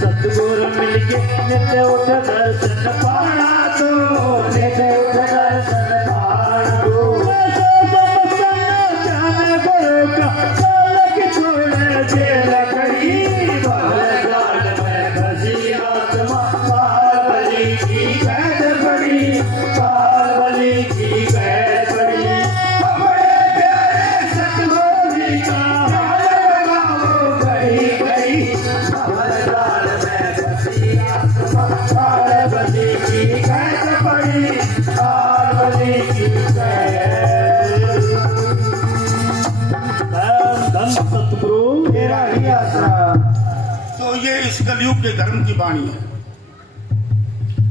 सतगुरु मिल के नित्य उठ दर्शन पाना तो नित्य उठ दर्शन पाना तो गुरु का बालक छोड़े जेल कड़ी बालगाल में फंसी आत्मा पार्वती की कैद पड़ी पार्वती की कैद पड़ी हमारे प्यारे सतगुरु जी का तो ये इस कलयुग के धर्म की वाणी है।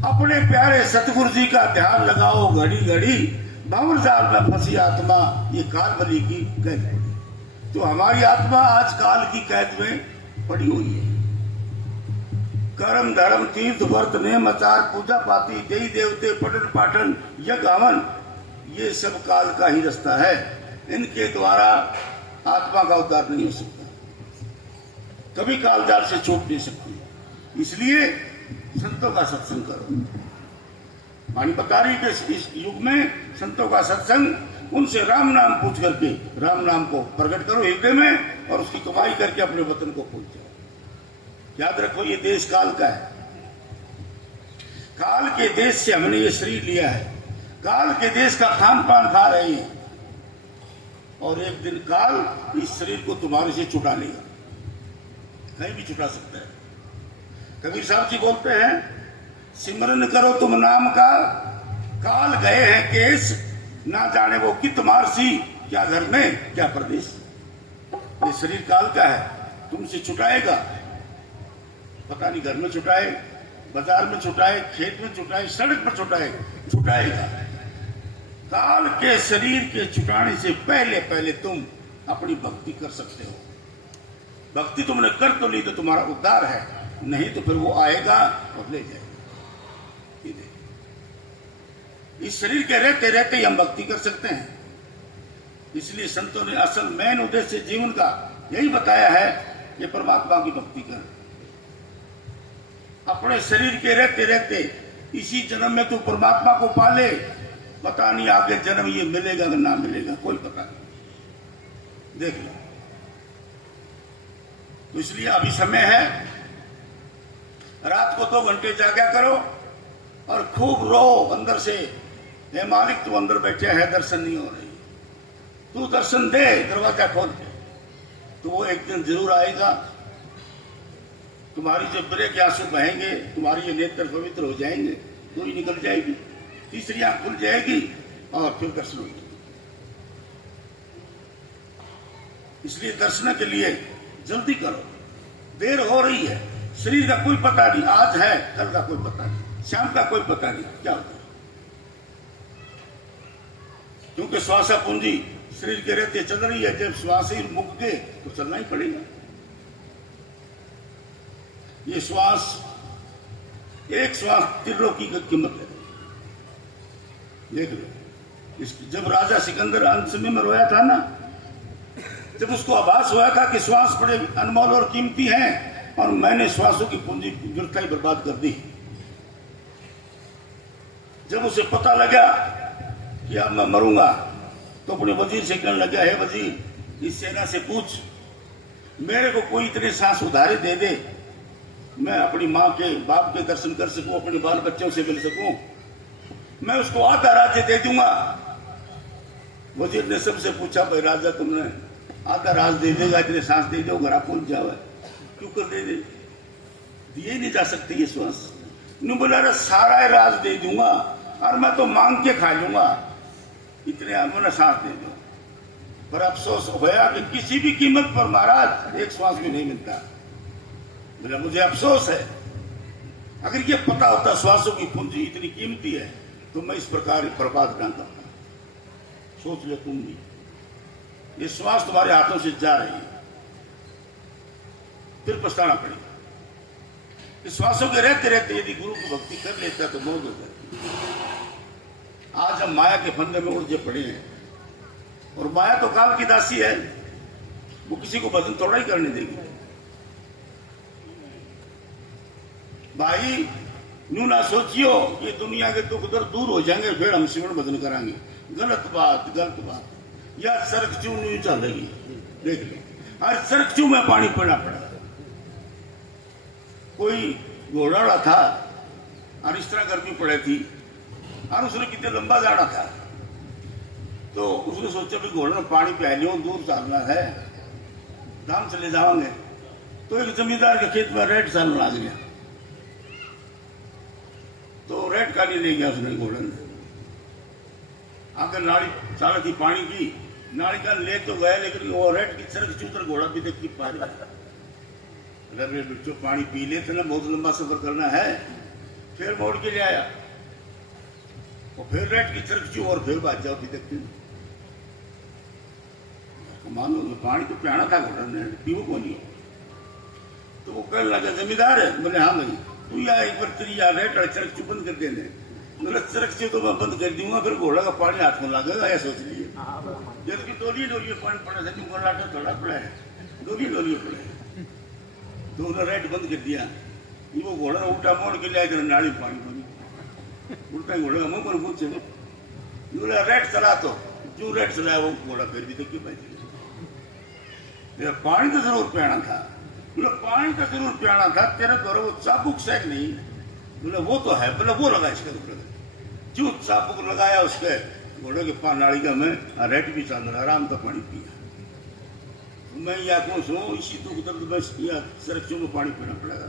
अपने प्यारे सतगुरु जी का ध्यान लगाओ घड़ी घड़ी भंवर जाल में फंसी आत्मा, ये काल बली की कैद है। तो हमारी आत्मा आज काल की कैद में पड़ी हुई है। कर्म धर्म तीर्थ व्रत नेम आचार पूजा पाती देवी देवते पठन पाठन यज्ञ हवन, ये सब काल का ही रास्ता है। इनके द्वारा आत्मा का उद्धार नहीं हो सकता, कभी कालजाल से छूट नहीं सकती। इसलिए संतों का सत्संग करो। वाणी बता रही कि इस युग में संतों का सत्संग, उनसे राम नाम पूछ करके राम नाम को प्रकट करो हृदय में और उसकी कमाई करके अपने वतन को पहुंच जाओ। याद रखो ये देश काल का है। काल के देश से हमने ये शरीर लिया है, काल के देश का खान पान खा रहे हैं और एक दिन काल इस शरीर को तुम्हारे से छुटा लेगा, कहीं भी छुटा सकता है। कबीर साहब जी बोलते हैं, सिमरन करो तुम नाम का, काल गए हैं केस, ना जाने वो कित मारसी, क्या घर में क्या प्रदेश। ये शरीर काल का है, तुमसे छुटाएगा। पता नहीं घर में छुटाए, बाजार में छुटाए, खेत में छुटाए, सड़क पर छुटाएगा। काल के शरीर के छुटाने से पहले पहले तुम अपनी भक्ति कर सकते हो। भक्ति तुमने कर तो ली तो तुम्हारा उद्धार है, नहीं तो फिर वो आएगा और ले जाएगा। इस शरीर के रहते रहते ही हम भक्ति कर सकते हैं। इसलिए संतों ने असल मेन उद्देश्य जीवन का यही बताया है कि परमात्मा की भक्ति कर। अपने शरीर के रहते रहते इसी जन्म में तू परमात्मा को पाले, पता नहीं आगे जन्म ये मिलेगा कि ना मिलेगा, कोई पता नहीं। देख लो। तो इसलिए अभी समय है, रात को 2 घंटे जागा करो और खूब रो अंदर से, हे मालिक तू अंदर बैठे है, दर्शन नहीं हो रही, तू दर्शन दे, दरवाजा खोल दे। तो वो एक दिन जरूर आएगा। तुम्हारी जब ब्रे के आंसू बहेंगे, तुम्हारी ये नेत्र पवित्र हो जाएंगे, तो ही निकल जाएगी, तीसरी आंख खुल जाएगी और फिर दर्शन होगी। इसलिए दर्शन के लिए जल्दी करो, देर हो रही है। शरीर का कोई पता नहीं, आज है कल का कोई पता नहीं, शाम का कोई पता नहीं क्या होता है। क्योंकि श्वासा पूंजी शरीर के रहते चल रही है, जब श्वास ही मुक गए तो चलना ही पड़ेगा। ये श्वास, एक श्वास त्रिलोकी की कीमत है। देख लो, जब राजा सिकंदर अंत समय में रोया था ना, जब उसको आभास हुआ था कि श्वास बड़े अनमोल और कीमती हैं और मैंने श्वासों की पूंजी व्यर्थ ही बर्बाद कर दी। जब उसे पता लगा कि अब मैं मरूंगा, तो अपने वजीर से कहने लगा, हे वजीर, इस सेना से पूछ मेरे को कोई इतने सांस उधारे दे दे, मैं अपनी माँ के बाप के दर्शन कर सकूं, अपने बाल बच्चों से मिल सकूं, मैं उसको आधा राज्य दे दूंगा। वजीर ने सबसे पूछा, भाई राजा तुमने आधा राज दे देगा, इतने सांस दे दो, घर पहुंच जाओ, क्यों कर दे दिए नहीं जा सकते ये श्वास। नहीं बोला, अरे सारा राज दे दूंगा और मैं तो मांग के खा लूंगा, इतने मैंने सांस दे दो। पर अफसोस होया कि किसी भी कीमत पर महाराज एक श्वास भी नहीं मिलता। बोला, मुझे अफसोस है, अगर ये पता होता श्वासों की पूंजी इतनी कीमती है तो मैं इस प्रकार बर्बाद ना करता। सोच लो तुम भी, ये श्वास तुम्हारे हाथों से जा रही है, फिर पछताना पड़ेगा। इस श्वासों के रहते रहते यदि गुरु की भक्ति कर लेता तो मौज हो जाती। आज हम माया के फंदे में उलझे पड़े हैं और माया तो काल की दासी है, वो किसी को भजन थोड़ा ही करने देगी। भाई यूं ना सोचियो कि दुनिया के दुख दर्द दूर हो जाएंगे फिर हम सिमरण भजन कराएंगे। गलत बात या सड़क चू नहीं चलेगी। देख ले हर सड़क चू में पानी पीना पड़ा। कोई घोड़ा था और इस तरह गर्मी पड़े थी और उसने कितने लंबा जाना था, तो उसने सोचा भी घोड़े में पानी पिया लियो, दूर चलना है, धाम चले जाओगे। तो एक जमींदार के खेत में रेट चलने लग गया, तो रेट का नहीं ले गया उसने घोड़े ने। आकर नाली चाल थी पानी की, नाली का ले तो गया लेकिन वो रेट की सड़क चूतर घोड़ा भी देख की पा रहा। बच्चों पानी पी लेते ना, बहुत लंबा सफर करना है। फिर मोड़ के ले आया और फिर रेट की सड़क चू और फिर बात जाओ भी देखते। मानो पानी तो पियाना था घोड़ा ने, पीओ को नहीं। तो वो कहने लगा जमींदार है, बोले हाँ भाई तू या एक बार तेरी या रेट और सड़क चू बंद कर देने। बोले सड़क चू तो मैं बंद कर दूंगा, फिर घोड़ा का पानी हाथ में लगेगा, या सोच लिए। जबकि डोली पानी पड़ा था, क्यों लाटा थोड़ा पड़ा है, डोली पड़े। तो उन्होंने रेट बंद कर दिया। वो घोड़ा उल्टा मोड़ के ले आए नाली में पानी पानी उल्टा घोड़ा का मुंह पर पूछे बोले रेट चला, तो जो रेट चलाया वो घोड़ा फिर भी देखिए पाई। पानी तो जरूर पियाना था, बोले पानी तो जरूर पियाना था, तेरे द्वारा वो चाबुक सेक नहीं। बोले वो तो है, बोले वो लगा इसके ऊपर। जो चाबुक लगाया उसके घोड़े के पान नाली का में रेट भी चल रहा, आराम का पानी पिया। मैं या कौन सो इसी दुख दर्द में सड़क में पानी पीना पड़ेगा।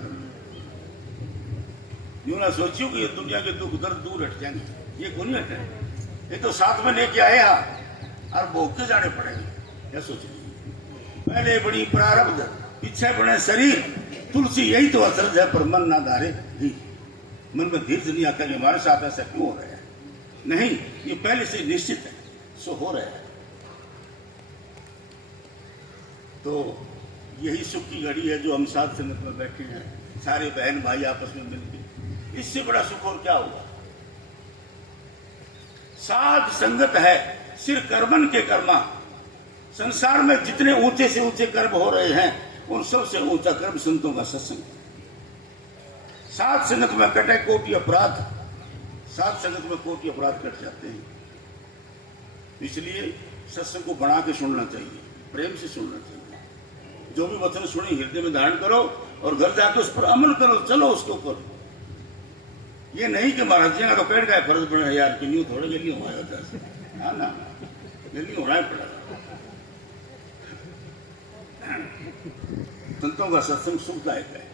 यूं ना सोचियो कि ये दुनिया के दुख दर्द दूर हट जाएंगे, ये कौन हटे। ये तो साथ में लेके आए और भोग के जाने पड़ेंगे। या सोच लीजिए, पहले बड़ी प्रारब्ध पीछे बने शरीर, तुलसी यही तो असर है, पर मन ना धारे ही। मन में धीरज नहीं आता कि हमारे साथ ऐसा क्यों हो रहा है। नहीं, ये पहले से निश्चित है, सो हो रहा है। तो यही सुख की घड़ी है जो हम साथ संगत में बैठे हैं, सारे बहन भाई आपस में मिलकर। इससे बड़ा सुख और क्या होगा। साध संगत है सिर कर्मन के कर्मा। संसार में जितने ऊंचे से ऊंचे कर्म हो रहे हैं, उन सबसे ऊंचा कर्म संतों का सत्संग। साध संगत में कटे कोटि अपराध, साध संगत में कोटि अपराध कट जाते हैं। इसलिए सत्संग को बना के सुनना चाहिए, प्रेम से सुनना चाहिए। जो भी वचन सुने हृदय में धारण करो और घर जाकर उस पर अमल करो, चलो उसके ऊपर। ये नहीं कि महाराज जी का तो पेड़ का फर्ज बने यार कि न्यू थोड़ा जल्दी हो रहा ना, जल्दी होना ही पड़ेगा। संतों का सत्संग सुखदायक है।